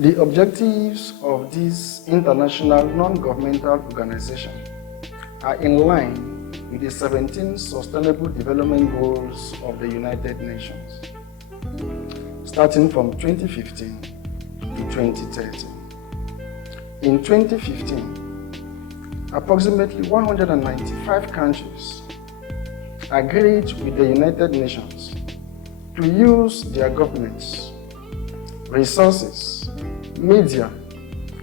The objectives of this international non-governmental organization are in line with the 17 Sustainable Development Goals of the United Nations, starting from 2015 to 2030. In 2015, approximately 195 countries agreed with the United Nations to use their governments, resources, media,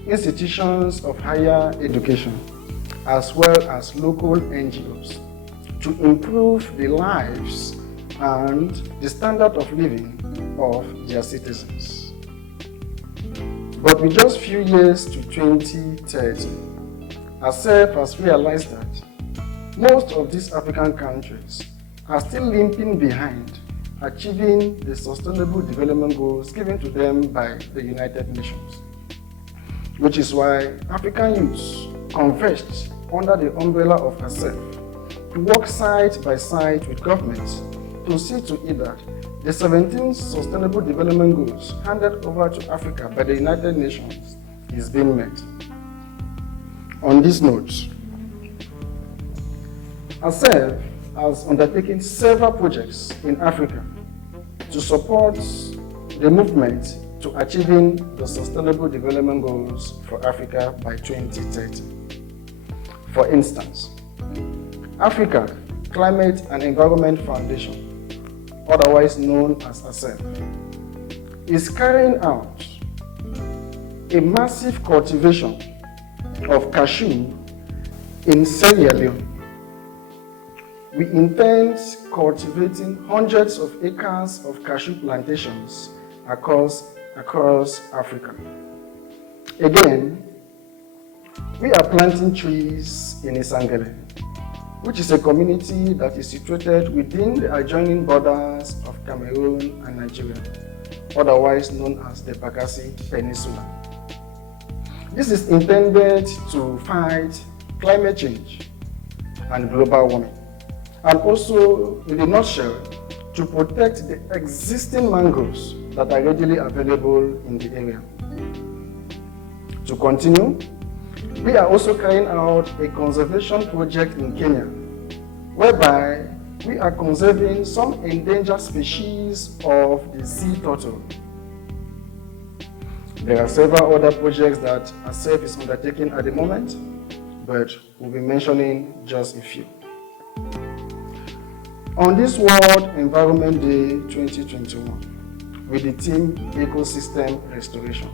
institutions of higher education, as well as local NGOs to improve the lives and the standard of living of their citizens. But with just few years to 2030, ACEF has realized that most of these African countries are still limping behind achieving the Sustainable Development Goals given to them by the United Nations, which is why African youths converged under the umbrella of ACEF to work side by side with governments to see to it that the 17 Sustainable Development Goals handed over to Africa by the United Nations is being met. On this note, ACEF has undertaken several projects in Africa to support the movement to achieving the Sustainable Development Goals for Africa by 2030. For instance, Africa Climate and Environment Foundation, otherwise known as ACEF, is carrying out a massive cultivation of cashew in Sierra Leone. We intend cultivating hundreds of acres of cashew plantations across Africa. Again, we are planting trees in Isangele, which is a community that is situated within the adjoining borders of Cameroon and Nigeria, otherwise known as the Bakassi Peninsula. This is intended to fight climate change and global warming, and also, in a nutshell, to protect the existing mangroves that are readily available in the area. To continue, we are also carrying out a conservation project in Kenya, whereby we are conserving some endangered species of the sea turtle. There are several other projects that ACEF is undertaking at the moment, but we'll be mentioning just a few. On this World Environment Day 2021, with the theme Ecosystem Restoration,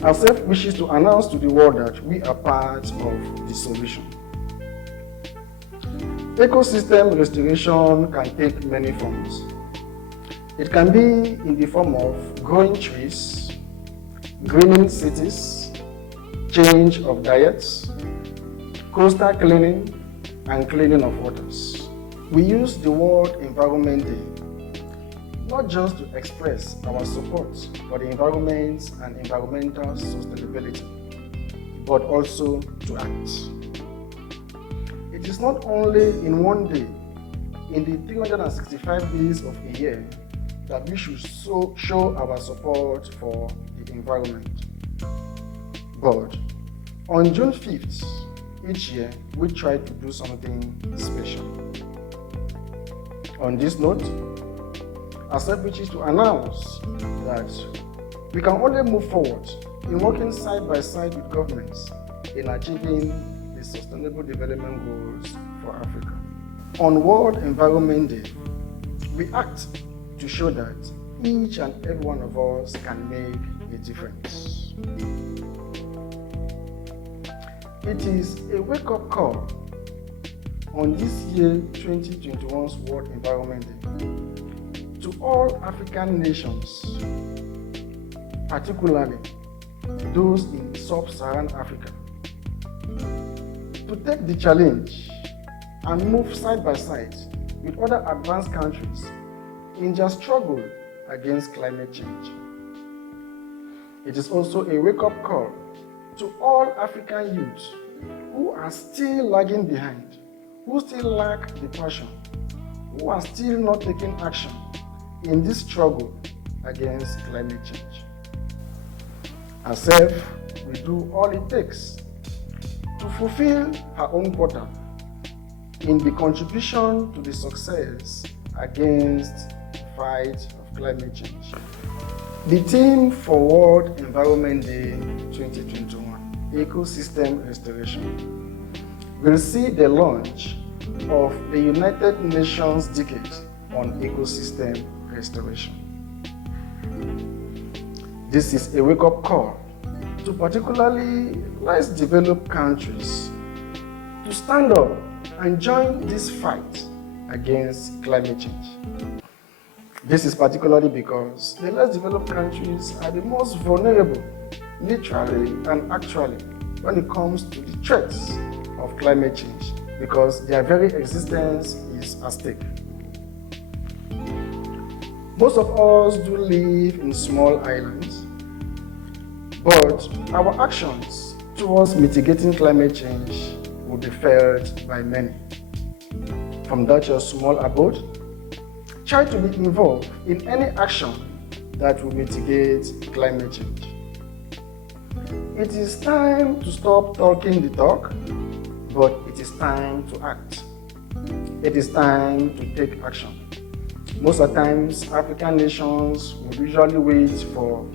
ACEF wishes to announce to the world that we are part of the solution. Ecosystem restoration can take many forms. It can be in the form of growing trees, greening cities, change of diets, coastal cleaning, and cleaning of waters. We use the World Environment Day not just to express our support for the environment and environmental sustainability, but also to act. It is not only in one day, in the 365 days of a year, that we should show our support for the environment. But on June 5th each year, we try to do something special. On this note, ACEF wishes to announce that we can only move forward in working side by side with governments in achieving the Sustainable Development Goals for Africa. On World Environment Day, we act to show that each and every one of us can make a difference. It is a wake-up call on this year 2021's World Environment Day to all African nations, particularly those in sub-Saharan Africa, to take the challenge and move side by side with other advanced countries in their struggle against climate change. It is also a wake-up call to all African youths who are still lagging behind, who still lack the passion, who are still not taking action in this struggle against climate change. ACEF will do all it takes to fulfill her own quota in the contribution to the success against the fight of climate change. The theme for World Environment Day 2021, Ecosystem Restoration, will see the launch of the United Nations Decade on Ecosystem Restoration. This is a wake-up call to particularly less developed countries to stand up and join this fight against climate change. This is particularly because the less developed countries are the most vulnerable, literally and actually, when it comes to the threats of climate change, because their very existence is at stake. Most of us do live in small islands, but our actions towards mitigating climate change will be felt by many. From that your small abode, try to be involved in any action that will mitigate climate change. It is time to stop talking the talk, but it is time to act. It is time to take action. Most of the times, African nations will usually wait for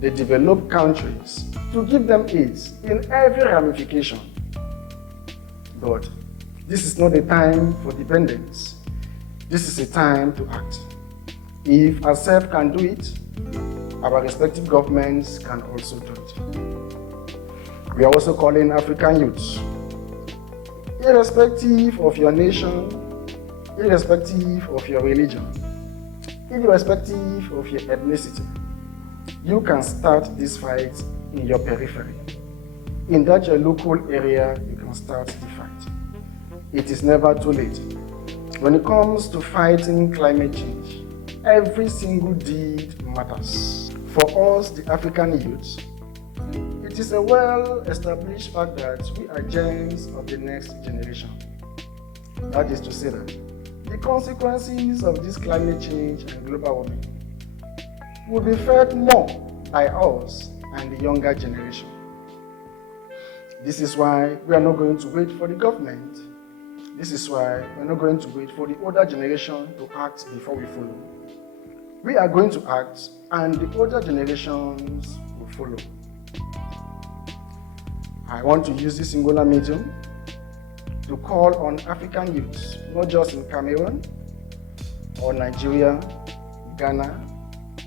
the developed countries to give them aid in every ramification. But this is not a time for dependence. This is a time to act. If ACEF can do it, our respective governments can also do it. We are also calling African youths, irrespective of your nation, irrespective of your religion, irrespective of your ethnicity, you can start this fight in your periphery. In that your local area, you can start the fight. It is never too late. When it comes to fighting climate change, every single deed matters. For us, the African youth, it is a well-established fact that we are germs of the next generation. That is to say that the consequences of this climate change and global warming will be felt more by us and the younger generation. This is why we are not going to wait for the government. This is why we are not going to wait for the older generation to act before we follow. We are going to act, and the older generations will follow. I want to use this singular medium to call on African youths, not just in Cameroon or Nigeria, Ghana,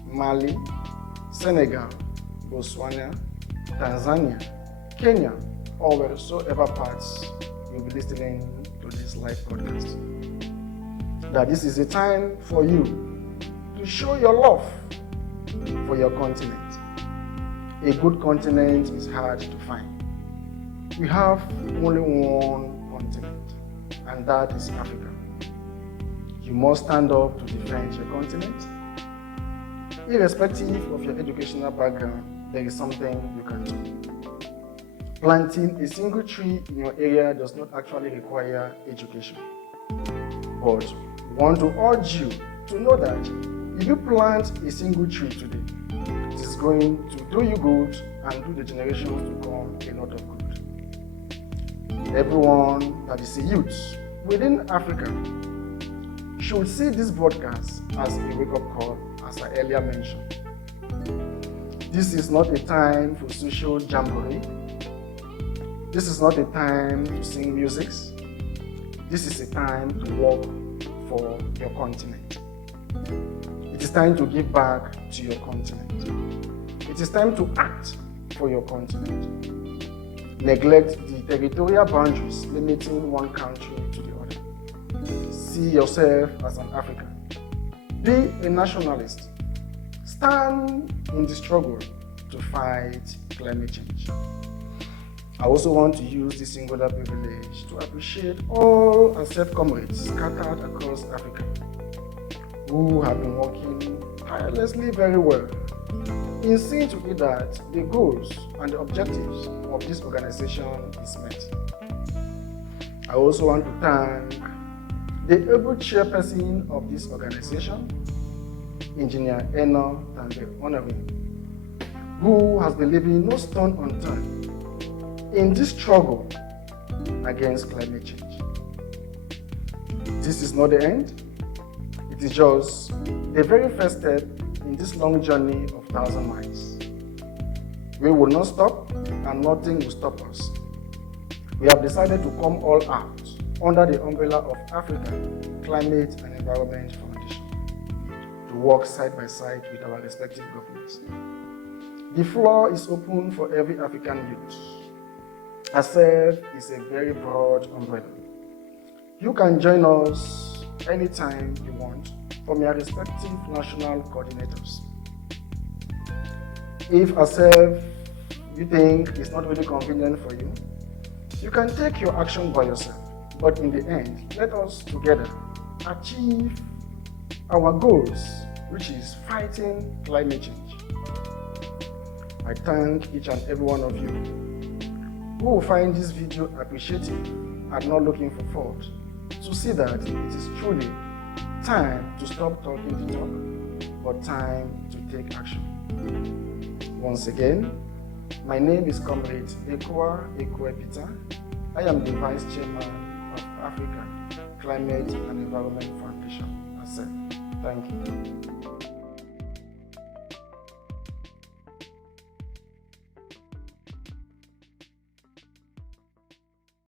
Mali, Senegal, Botswana, Tanzania, Kenya, or wheresoever parts you'll be listening to this live podcast, that this is a time for you to show your love for your continent. A good continent is hard to find. We have only one continent, and that is Africa. You must stand up to defend your continent. Irrespective of your educational background, there is something you can do. Planting a single tree in your area does not actually require education. But we want to urge you to know that if you plant a single tree today, it is going to do you good and do the generations to come a lot of good. Everyone that is a youth within Africa should see this broadcast as a wake-up call, as I earlier mentioned. This is not a time for social jamboree. This is not a time to sing music. This is a time to work for your continent. It is time to give back to your continent. It is time to act for your continent. Neglect the territorial boundaries limiting one country to the other. See yourself as an African. Be a nationalist. Stand in the struggle to fight climate change. I also want to use this singular privilege to appreciate all ACEF comrades scattered across Africa who have been working tirelessly very well in seeing to it that the goals and the objectives of this organization is met. I also want to thank the able chairperson of this organization, Engineer Eno Tande Honoring, who has been leaving no stone unturned in this struggle against climate change. This is not the end. It is just the very first step in this long journey of 1,000 miles. We will not stop, and nothing will stop us. We have decided to come all out under the umbrella of African Climate and Environment Foundation to work side by side with our respective governments. The floor is open for every African youth. ACEF is a very broad umbrella. You can join us anytime you want from your respective national coordinators. If ACEF you think is not really convenient for you, you can take your action by yourself. But in the end, let us together achieve our goals, which is fighting climate change. I thank each and every one of you who will find this video appreciative and not looking for fault, to see that it is truly time to stop talking the talk, but time to take action. Once again, my name is Comrade Ekue Peter. I am the Vice Chairman of Africa Climate and Environment Foundation, ACEF. Thank you.